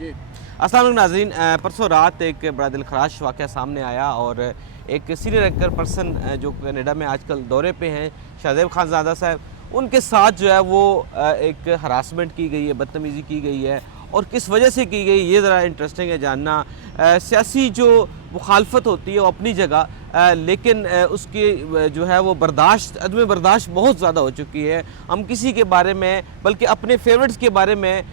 जी। अस्सलाम वालेकुम नाज़रीन, परसों रात एक बड़ा दिलखराश वाक़या सामने आया और एक सीनियर एंकर पर्सन जो कनाडा में आजकल दौरे पे हैं, शाहज़ेब खानज़ादा साहब, उनके साथ जो है वो एक हरासमेंट की गई है, बदतमीज़ी की गई है और किस वजह से की गई ये ज़रा इंटरेस्टिंग है जानना। सियासी जो मुखालफत होती है वो अपनी जगह, लेकिन उसकी जो है वो अदम बर्दाश्त बहुत ज़्यादा हो चुकी है। हम किसी के बारे में, बल्कि अपने फेवरेट्स के बारे में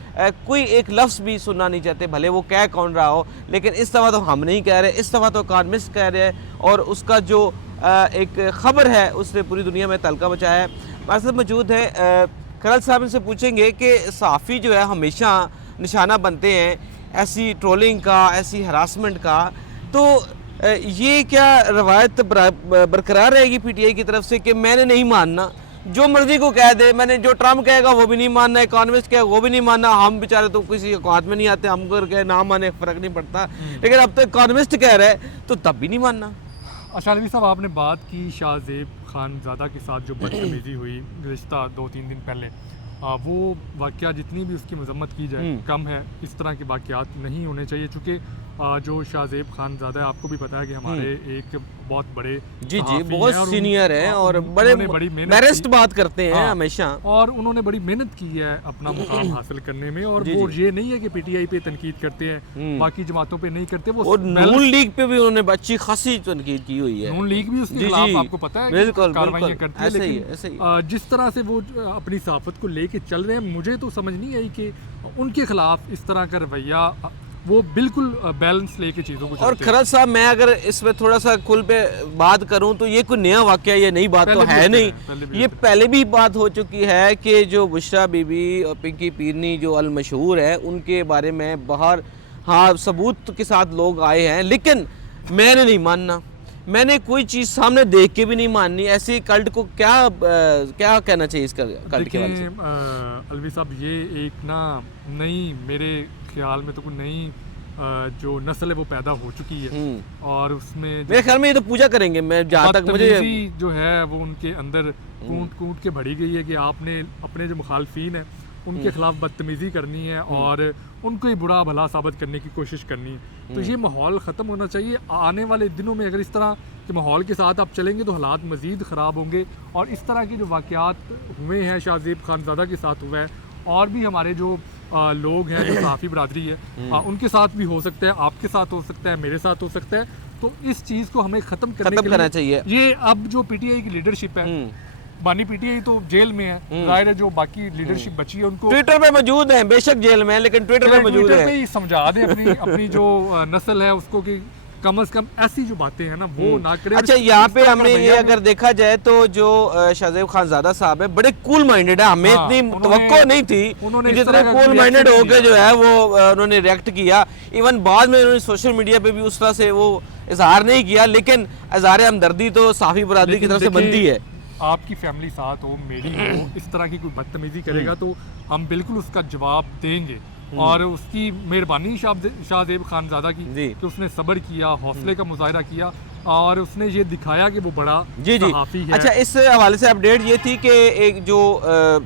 कोई एक लफ्ज़ भी सुनना नहीं चाहते, भले वो कह कौन रहा हो। लेकिन इस दफ़ा तो हम नहीं कह रहे, इस दफ़ा तो इकॉनमिस्ट कह रहे हैं और उसका जो एक ख़बर है उसने पूरी दुनिया में तहलका मचाया है। हमारे साथ मौजूद है खलल साहब, इनसे पूछेंगे कि सहाफ़ी जो है हमेशा निशाना बनते हैं ऐसी ट्रोलिंग का, ऐसी हरासमेंट का, तो ये क्या रवायत बरकरार रहेगी पीटीआई की तरफ से कि मैंने नहीं मानना, जो मर्जी को कह दे, मैंने जो ट्रम्प कहेगा वो भी नहीं मानना, इकॉनमिस्ट कहेगा वो भी नहीं मानना, हम बेचारे तो किसी औकात में नहीं आते, हम अगर कहे ना माने फ़र्क नहीं पड़ता, लेकिन अब तो इकॉनमिस्ट कह रहे हैं तो तब भी नहीं मानना। अच्छा अलवी साहब, आपने बात की शाहज़ेब खानज़ादा के साथ जो बदतमीज़ी हुई गुज़िश्ता 2-3 दिन पहले, वो वाक़या जितनी भी उसकी मजम्मत की जाए कम है। इस तरह के वाक़यात नहीं होने चाहिए, चूँकि जो शाहज़ेब खानज़ादा है, आपको भी पता है कि हमारे एक बहुत बड़े जी बहुत सीनियर हैं और बड़ी मेरिट बात करते हैं हमेशा, और उन्होंने बड़ी मेहनत की है अपना मुकाम हासिल करने में। और वो ये नहीं है कि पीटीआई पे तनकीद करते हैं, बाकी जमातों पे नहीं करते। वो नून लीग पे भी उन्होंने अच्छी खासी तनकीद की हुई है। नून लीग भी उसके खिलाफ आपको पता है कार्रवाइयां करती है, लेकिन जिस तरह से वो अपनी सहाफत को लेके चल रहे हैं, मुझे तो समझ नहीं आई कि उनके खिलाफ इस तरह का रवैया, वो बिल्कुल बैलेंस लेके चीज़ों को। और खलल साहब, मैं अगर इसमें थोड़ा सा खुल पे बात करूं तो ये कोई नया वाक़या, ये नई बात तो है नहीं, ये पहले भी बात हो चुकी है कि जो बुशरा बीबी और पिंकी पीरनी जो अल मशहूर है, उनके बारे में बाहर सबूत के साथ लोग आए हैं, लेकिन मैंने नहीं मानना, मैंने कोई चीज़ सामने देख के भी नहीं माननी। ऐसे कल्ट को क्या कहना चाहिए इसका कल्ट के बारे में? अलवी साहब, ये एक ना नई, मेरे ख्याल में तो कोई नई जो नस्ल है वो पैदा हो चुकी है, और उसमें मेरे ख्याल में ये तो पूजा करेंगे। मैं जहाँ तक मुझे जो है वो उनके अंदर कूट के भरी गई है कि आपने अपने जो मुखालफीन है उनके खिलाफ बदतमीज़ी करनी है और उनको ही बुरा भला साबित करने की कोशिश करनी है। तो ये माहौल ख़त्म होना चाहिए। आने वाले दिनों में अगर इस तरह के माहौल के साथ आप चलेंगे तो हालात मज़ीद ख़राब होंगे। और इस तरह के जो वाक़यात हुए हैं शाहज़ेब खानज़ादा के साथ हुआ है, और भी हमारे जो लोग हैं, जो सहाफ़ी बरादरी है, उनके साथ भी हो सकता है, आपके साथ हो सकता है, मेरे साथ हो सकता है। तो इस चीज़ को हमें ख़त्म करना चाहिए। ये अब जो पीटीआई की लीडरशिप है, बानी पीटीआई तो जेल में है, जाहिर है जो बाकी लीडरशिप बची है उनको ट्विटर पे मौजूद है, बेशक जेल में है लेकिन ट्विटर पे मौजूद है। ही समझा दें अपनी जो नस्ल है उसको कि कम से कम ऐसी जो बातें हैं ना वो ना करें। अच्छा, यहाँ पे हमने ये अगर देखा जाए तो जो शाहज़ेब खानज़ादा साहब है बड़े कूल माइंडेड है, हमें इतनी तवक्को नहीं थी कि जितने कूल माइंडेड होकर जो है वो उन्होंने रिएक्ट किया। इवन बाद में उन्होंने सोशल मीडिया पे भी उस तरह से वो इजहार नहीं किया, लेकिन इजहार हमदर्दी तो सहाफ़ी बरादरी की तरफ से बनती है। आपकी फैमिली साथ हो, मेरी हो, इस तरह की कोई बदतमीजी करेगा तो हम बिल्कुल उसका जवाब देंगे। और उसकी मेहरबानी शाहज़ेब खानज़ादा की कि उसने सब्र किया, हौसले का मुजाहरा किया और उसने ये दिखाया कि वो बड़ा सहाफ़ी है। अच्छा, इस हवाले से अपडेट ये थी कि एक जो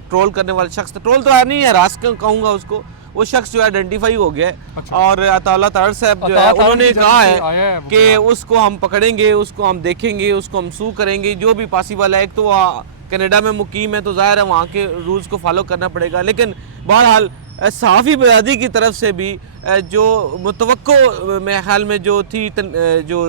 ट्रोल करने वाला शख्स, ट्रोल तो नहीं है, हरास कहूँगा उसको, वो शख्स जो है आइडेंटिफाई हो गया। अच्छा। और अताउल्लाह तारड़ साहब जो है उन्होंने कहा है कि उसको हम पकड़ेंगे, उसको हम देखेंगे, उसको हम सू करेंगे, जो भी पॉसिबल है। एक तो कनाडा में मुकीम है तो ज़ाहिर है वहाँ के रूल्स को फॉलो करना पड़ेगा, लेकिन बहरहाल सहाफ़ी बरादरी की तरफ से भी जो मुतवक्को मेरे ख्याल में जो थी जो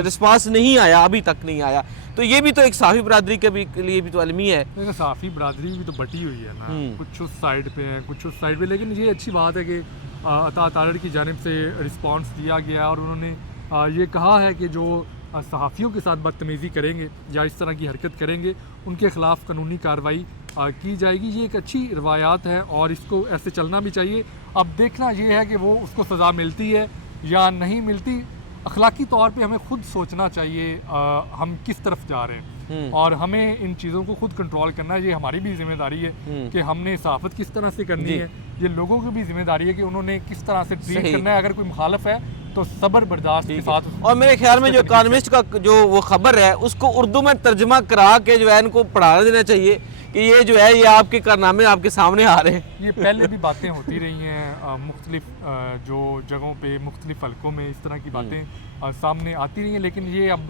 रिस्पांस नहीं आया, अभी तक नहीं आया। तो ये भी तो एक सहाफ़ी बरादरी के लिए भी तो अलमी है। सहाफ़ी बरादरी भी तो बटी हुई है ना, कुछ उस साइड पे है, कुछ उस साइड पे, लेकिन ये अच्छी बात है कि अता तारड़ की जानिब से रिस्पांस दिया गया और उन्होंने ये कहा है कि जो सहाफ़ियों के साथ बदतमीज़ी करेंगे या इस तरह की हरकत करेंगे उनके ख़िलाफ़ कानूनी कार्रवाई की जाएगी। ये एक अच्छी रवायात है और इसको ऐसे चलना भी चाहिए। अब देखना ये है कि वो उसको सज़ा मिलती है या नहीं मिलती। अखलाकी तौर पे हमें खुद सोचना चाहिए हम किस तरफ जा रहे हैं, और हमें इन चीज़ों को खुद कंट्रोल करना है। ये हमारी भी जिम्मेदारी है कि हमने सहाफ़त किस तरह से करनी है, ये लोगों की भी जिम्मेदारी है कि उन्होंने किस तरह से ट्रीट करना है। अगर कोई मुखालफ है तो सब्र बर्दाश्त के साथ। और मेरे ख्याल में जो इकॉनमिस्ट का जो वो खबर है उसको उर्दू में तर्जमा करा के जो है इनको पढ़ा देना चाहिए कि ये जो है ये आपके कारनामे आपके सामने आ रहे हैं। ये पहले भी बातें होती रही हैं मुख्तलिफ जो जगहों पे मुख्तलिफ हलकों में इस तरह की बातें सामने आती रही हैं, लेकिन ये अब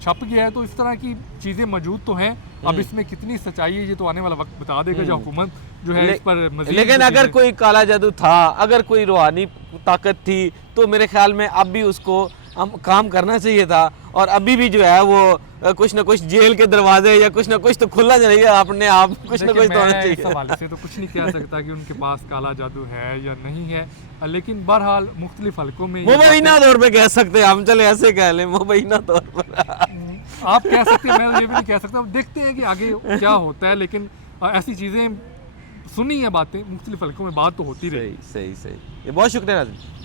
छप गया है तो इस तरह की चीज़ें मौजूद तो हैं। अब इसमें कितनी सच्चाई है ये तो आने वाला वक्त बता देगा, जो हुकूमत जो है इस पर मज़ीद लेकिन अगर कोई काला जादू था, अगर कोई रूहानी ताकत थी, तो मेरे ख्याल में अब भी उसको हम काम करना चाहिए था, और अभी भी जो है वो कुछ ना कुछ जेल के दरवाजे या कुछ ना कुछ तो खुला चाहिए अपने आप, कुछ ना कुछ तो होना इस चाहिए। हवाले से तो कुछ नहीं कह सकता कि उनके पास काला जादू है या नहीं है, लेकिन बहरहाल मुख्तलिफ हलकों में ये मुबैना तौर पे कह सकते हैं हम, चले ऐसे कह लें मुबैना तौर पर। आप कह सकते हैं, मैं ये भी नहीं कह सकता। देखते हैं कि आगे क्या होता है, लेकिन ऐसी चीज़ें सुनी है बातें मुख्तलिफ हलकों में, बात तो होती रही। सही सही सही, ये बहुत शुक्रिया नाज़रीन।